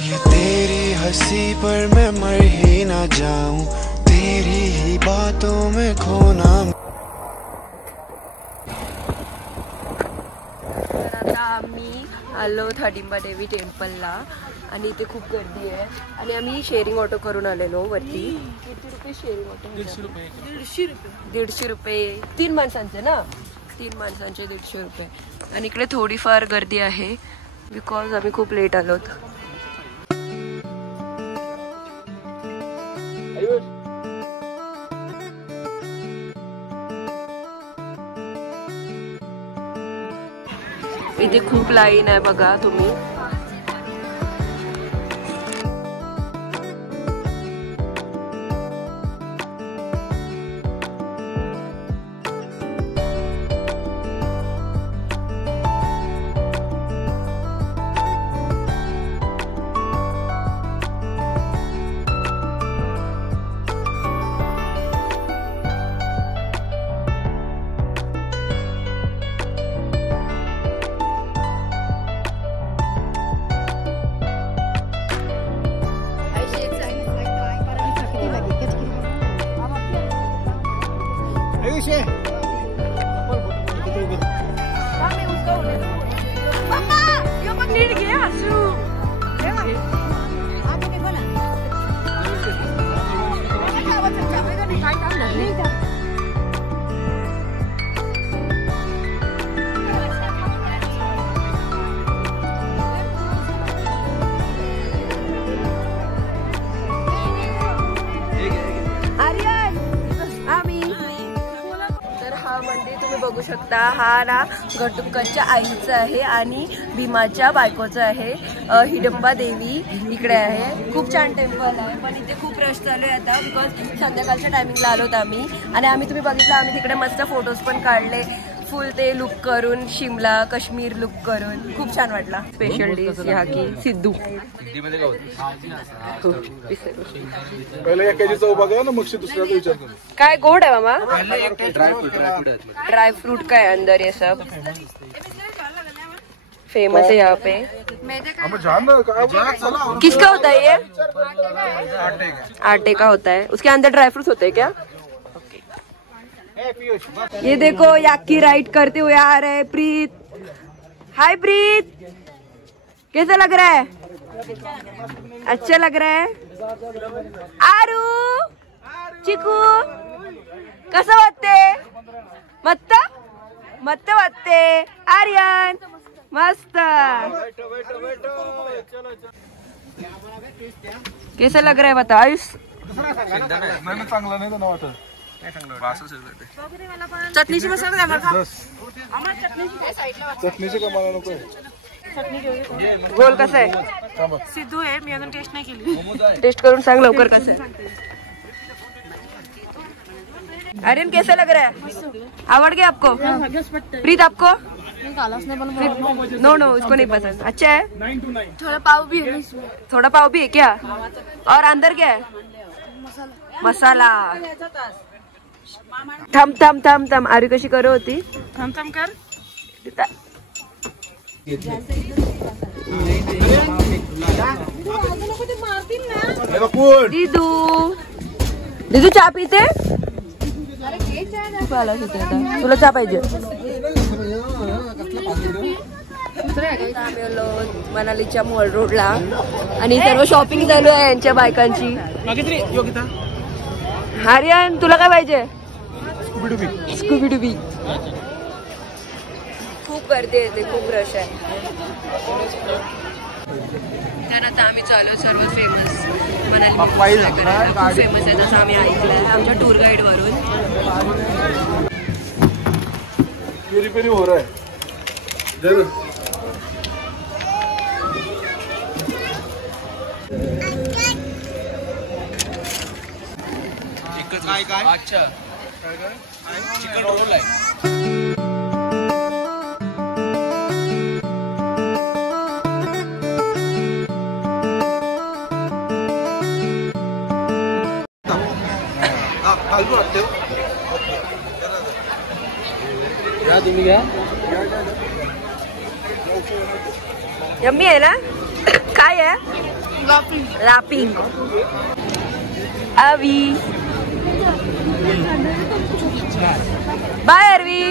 ये तेरी हंसी पर मैं मर ही ना जाऊं, तेरी ही बातों में खोना। आता आम्ही आलो थाडिंबा देवी टेम्पलला आणि इथे खूप गर्दी आहे आणि आम्ही शेअरिंग ऑटो करून आलेलो वरती. किती रुपये शेअरिंग ऑटो? 150 रुपये 3 माणसांचे ना, 3 माणसांचे 150 रुपये. आणि इकडे थोडीफार गर्दी आहे बिकॉज आम्ही खूप लेट आलोत. इथे खूप लाईन आहे बघा तुम्ही. बघू शकता हा ना घटुक्काच्या आईचं आहे आणि भीमाच्या बायकोचं आहे. हिडंबा देवी इकडे आहे. खूप छान टेम्पल आहे पण इथे खूप रश चालू आहे आता बिकॉज संध्याकाळच्या टायमिंगला आलोत आम्ही. आणि आम्ही तुम्ही बघितलं आम्ही तिकडे मस्त फोटोज पण काढले फुल ते लुक करून, शिमला काश्मीर लुक करून खूप छान वाटला. स्पेशल डिश ह्या की सिद्धू. काय गोड है मामा? ड्राई फ्रूट का है अंदर ये सब. फेमस है यहाँ पे. किसका होता है ये? आटे का होता है. उसके अंदर ड्राई फ्रूट्स होते हैं क्या? ये देखो याकी राइड करते हुए आ रहे हैं प्रीत. हाय प्रीत, कैसा लग रहा है? अच्छा लग रहा है. आरू चिकू कसं वाटते? मस्त मस्त वाटते. आर्यन मस्त. कैसा लग रहा है बता आयुष? चटणीची मसाला चटणीची कमाला नको. गोल कसा आहे? सिद्धू आहे. मी अजून टेस्ट नाही केली. टेस्ट करून सांग लवकर कसं आहे. आर्यन कैसा लग रहा है? आवड़ गया आपको? प्रीत आपको? नो नो उसको नहीं पसंद. अच्छा है. थोड़ा पाव भी है. थोड़ा पाव भी है क्या? और अंदर क्या है? मसाला. थम थम थम थम. आरू कशी करू होती? थम थम कर. दीदू दीदू चहा पिते? तुला चहा पाहिजे? आम्ही आलो मनालीच्या मॉल रोडला आणि सर्व शॉपिंग चालू आहे यांच्या बायकांची. आर्यन तुला काय पाहिजे? स्कूबीडूबी. खूप गर्दी येते, खूप रश आहे. त्यानंतर आम्ही चालू सर्व फेमस मनाली खूप फेमस आहे जसं आम्ही ऐकलंय आमच्या टूर गाईड वरून. हो रहा है जरूर. काय अच्छा चिकन रोल आहे. तुम्ही घ्या. यम्मी आहे ना? काय आहे? लापिंग अवी बाय अरवी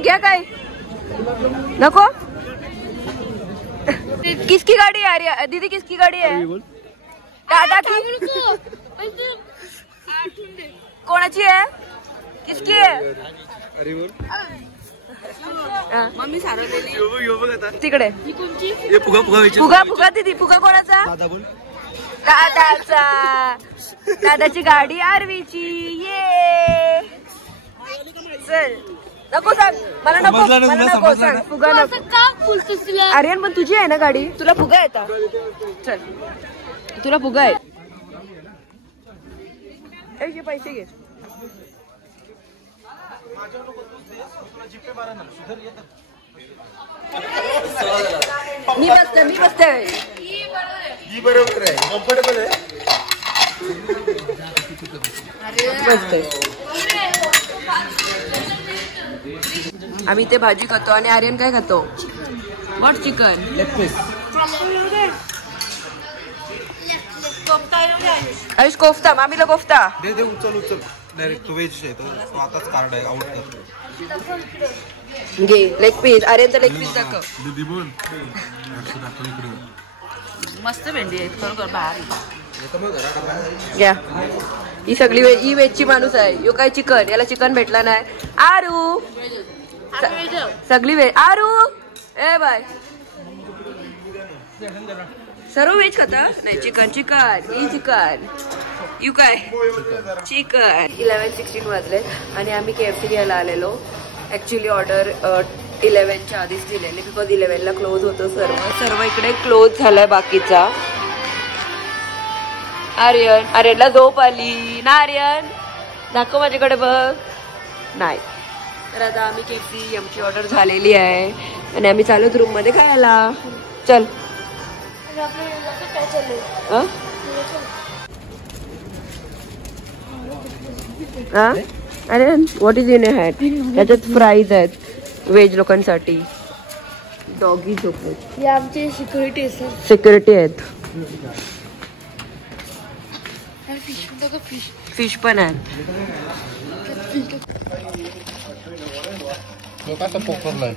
घ्या काय नको किसकी गाड़ी है यार दीदी किसकी गाड़ी है टाटा की कोणाची आहे किसकी आहे मम्मी सारवलेली तिकडे फुगा फुगा दीदी फुगा कोणाचा दादाचा दादाची गाडी आरवीची ये चल नको सांग मला नको सांग फुगा नको आर्यन पण तुझी आहे ना गाडी तुला फुगा येता चल तुला फुगा आहे पैसे घे मी बसते बरोबर आहे कम्फर्टेबल आहे आम्ही ते भाजी खातो आणि आर्यन काय खातो what chicken leg piece Ayush kofta मामीला कोफ्ता दे उचल डायरेक्ट तू वेज आहे तो आताच कार्ड आहे आउट घे लेग पीस आर्यनचा लेग पीस दाखव दीदी बोल मस्त भेंडी आहे खरोखर बाहेर घ्या ही सगळी ही वेजची माणूस आहे यो काय चिकन याला चिकन भेटला नाही आरू सगळी वेज आरू ए बाय सर्व वेज खाता नाही चिकन ही चिकन यू काय चिकन 11:16 वाजले आणि आम्ही KFC घ्यायला आलेलो ऍक्च्युली ऑर्डर 11च्या आधीच दिलेली बिकॉज 11ला क्लोज होतं सर्व इकडे क्लोज झालाय बाकीचा आर्यनला झोप आली ना आर्यन दाखव माझ्याकडे बघ नाही तर आता आम्ही KFC आमची ऑर्डर झालेली आहे आणि आम्ही चालूच रूम मध्ये खायला चल अरे व्हॉट इज इन हॅट याच्यात फ्राईज आहेत वेज लोकांसाठी डॉगी झोपत आमचे सिक्युरिटी आहेत फिश पण आहेत लोकांचा पोखरला है